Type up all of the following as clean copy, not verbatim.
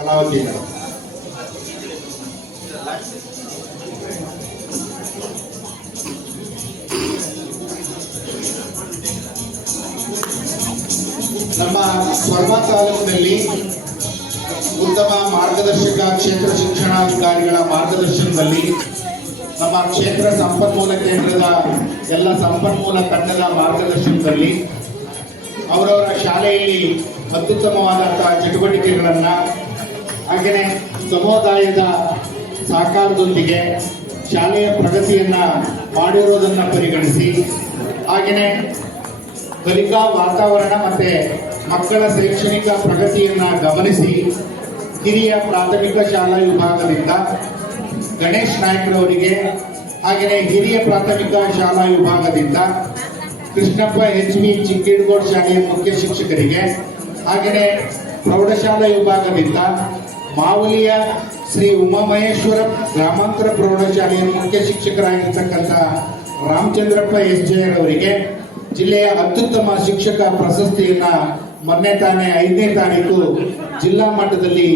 ಕಲಾವತಿ ನಮ್ಮ ಸ್ವರ್ಮ ತಾಲೂಕಿನಲ್ಲಿ ಉತ್ತಮ ಮಾರ್ಗದರ್ಶಕ ಕ್ಷೇತ್ರ ಶಿಕ್ಷಣಾಧಿಕಾರಿಗಳ ಮಾರ್ಗದರ್ಶನದಲ್ಲಿ ನಮ್ಮ ಕ್ಷೇತ್ರ ಸಂಪನ್ಮೂಲ ಕೇಂದ್ರದ ಎಲ್ಲ ಸಂಪನ್ಮೂಲ ತಂಡದ ಮಾರ್ಗದರ್ಶನದಲ್ಲಿ ಅವರವರ ಶಾಲೆಯಲ್ಲಿ ಅತ್ಯುತ್ತಮವಾದಂತಹ ಚಟುವಟಿಕೆಗಳನ್ನು ಹಾಗೆಯೇ ಸಮುದಾಯದ ಸಹಕಾರದೊಂದಿಗೆ ಶಾಲೆಯ ಪ್ರಗತಿಯನ್ನು ಮಾಡಿರೋದನ್ನು ಪರಿಗಣಿಸಿ ಹಾಗೆಯೇ ಕಲಿಕಾ ವಾತಾವರಣ ಮತ್ತು ಮಕ್ಕಳ ಶೈಕ್ಷಣಿಕ ಪ್ರಗತಿಯನ್ನು ಗಮನಿಸಿ ಹಿರಿಯ ಪ್ರಾಥಮಿಕ ಶಾಲಾ ವಿಭಾಗದಿಂದ ಗಣೇಶ್ ನಾಯ್ಕರವರಿಗೆ ಹಾಗೆಯೇ ಹಿರಿಯ ಪ್ರಾಥಮಿಕ ಶಾಲಾ ವಿಭಾಗದಿಂದ ಕೃಷ್ಣಪ್ಪ HV ಚಿಕ್ಕಿಡ್ಗೋಡ್ ಶಾಲೆಯ ಮುಖ್ಯ ಶಿಕ್ಷಕರಿಗೆ ಹಾಗೆಯೇ ಪ್ರೌಢಶಾಲಾ ವಿಭಾಗದಿಂದ ಮಾವಲಿಯ ಶ್ರೀ ಉಮಾಮಹೇಶ್ವರ ಗ್ರಾಮಾಂತರ ಪ್ರೌಢಶಾಲೆಯ ಮುಖ್ಯ ಶಿಕ್ಷಕರಾಗಿರ್ತಕ್ಕಂಥ ರಾಮಚಂದ್ರಪ್ಪ SJ ಅವರಿಗೆ ಜಿಲ್ಲೆಯ ಅತ್ಯುತ್ತಮ ಶಿಕ್ಷಕ ಪ್ರಶಸ್ತಿಯನ್ನ ಮೊನ್ನೆ ತಾನೇ 5ನೇ ತಾರೀಕು ಜಿಲ್ಲಾ ಮಟ್ಟದಲ್ಲಿ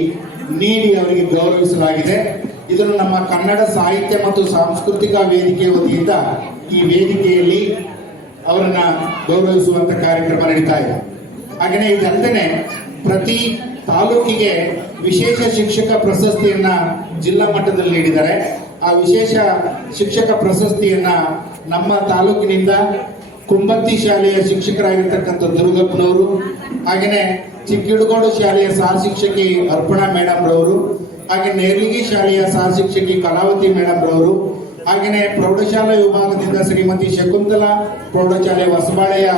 ನೀಡಿ ಅವರಿಗೆ ಗೌರವಿಸಲಾಗಿದೆ. ಇದನ್ನು ನಮ್ಮ ಕನ್ನಡ ಸಾಹಿತ್ಯ ಮತ್ತು ಸಾಂಸ್ಕೃತಿಕ ವೇದಿಕೆ ವತಿಯಿಂದ ಈ ವೇದಿಕೆಯಲ್ಲಿ ಅವರನ್ನ ಗೌರವಿಸುವಂತ ಕಾರ್ಯಕ್ರಮ ನಡೀತಾ ಇದೆ. ಹಾಗೆಯೇ ಇದಲ್ಲದೆ ಪ್ರತಿ ತಾಲೂಕಿಗೆ ವಿಶೇಷ ಶಿಕ್ಷಕ ಪ್ರಶಸ್ತಿಯನ್ನ ಜಿಲ್ಲಾ ಮಟ್ಟದಲ್ಲಿ ನೀಡಿದ್ದಾರೆ. ಆ ವಿಶೇಷ ಶಿಕ್ಷಕ ಪ್ರಶಸ್ತಿಯನ್ನ ನಮ್ಮ ತಾಲೂಕಿನಿಂದ ಕುಂಬತ್ತಿ ಶಾಲೆಯ ಶಿಕ್ಷಕರಾಗಿರ್ತಕ್ಕಂಥ ದುರ್ಗಪ್ಪನವರು ಹಾಗೆಯೇ ಚಿಕ್ಕಿಡುಗೋಡು ಶಾಲೆಯ ಸಹ ಶಿಕ್ಷಕಿ ಅರ್ಪಣಾ ಮೇಡಮ್ ರವರು ಹಾಗೆ ನೇರ್ಲಿಗಿ ಶಾಲೆಯ ಸಹ ಶಿಕ್ಷಕಿ ಕಲಾವತಿ ಮೇಡಮ್ ರವರು ಹಾಗೆಯೇ ಪ್ರೌಢಶಾಲಾ ವಿಭಾಗದಿಂದ ಶ್ರೀಮತಿ ಶಕುಂತಲಾ ಪ್ರೌಢಶಾಲೆ ಹೊಸಬಾಳೆಯ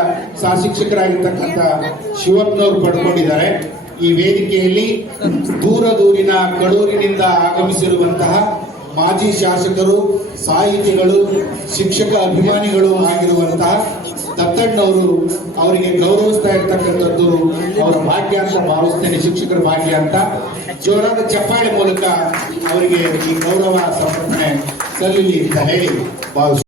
ಸಹ ಶಿಕ್ಷಕರಾಗಿರ್ತಕ್ಕಂಥ ಶಿವಪ್ಪನವರು ಪಡ್ಕೊಂಡಿದ್ದಾರೆ. ಈ ವೇದಿಕೆಯಲ್ಲಿ ದೂರಿನ ಕಡೂರಿನಿಂದ ಆಗಮಿಸಿರುವಂತಹ ಮಾಜಿ ಶಾಸಕರು, ಸಾಹಿತಿಗಳು, ಶಿಕ್ಷಕ ಅಭಿಮಾನಿಗಳು ಆಗಿರುವಂತಹ ದತ್ತಣ್ಣವರು ಅವರಿಗೆ ಗೌರವಿಸ್ತಾ ಇರ್ತಕ್ಕಂಥದ್ದು ಅವರ ಭಾಗ್ಯ ಅಂತ ಭಾವಿಸ್ತೇನೆ, ಶಿಕ್ಷಕರ ಭಾಗ್ಯ ಅಂತ. ಜೋರಾದ ಚಪ್ಪಾಳೆ ಮೂಲಕ ಅವರಿಗೆ ಈ ಗೌರವ ಸಮರ್ಪಣೆ ಸಲ್ಲಲಿ ಅಂತ ಹೇಳಿ ಭಾವಿಸ್ತೇನೆ.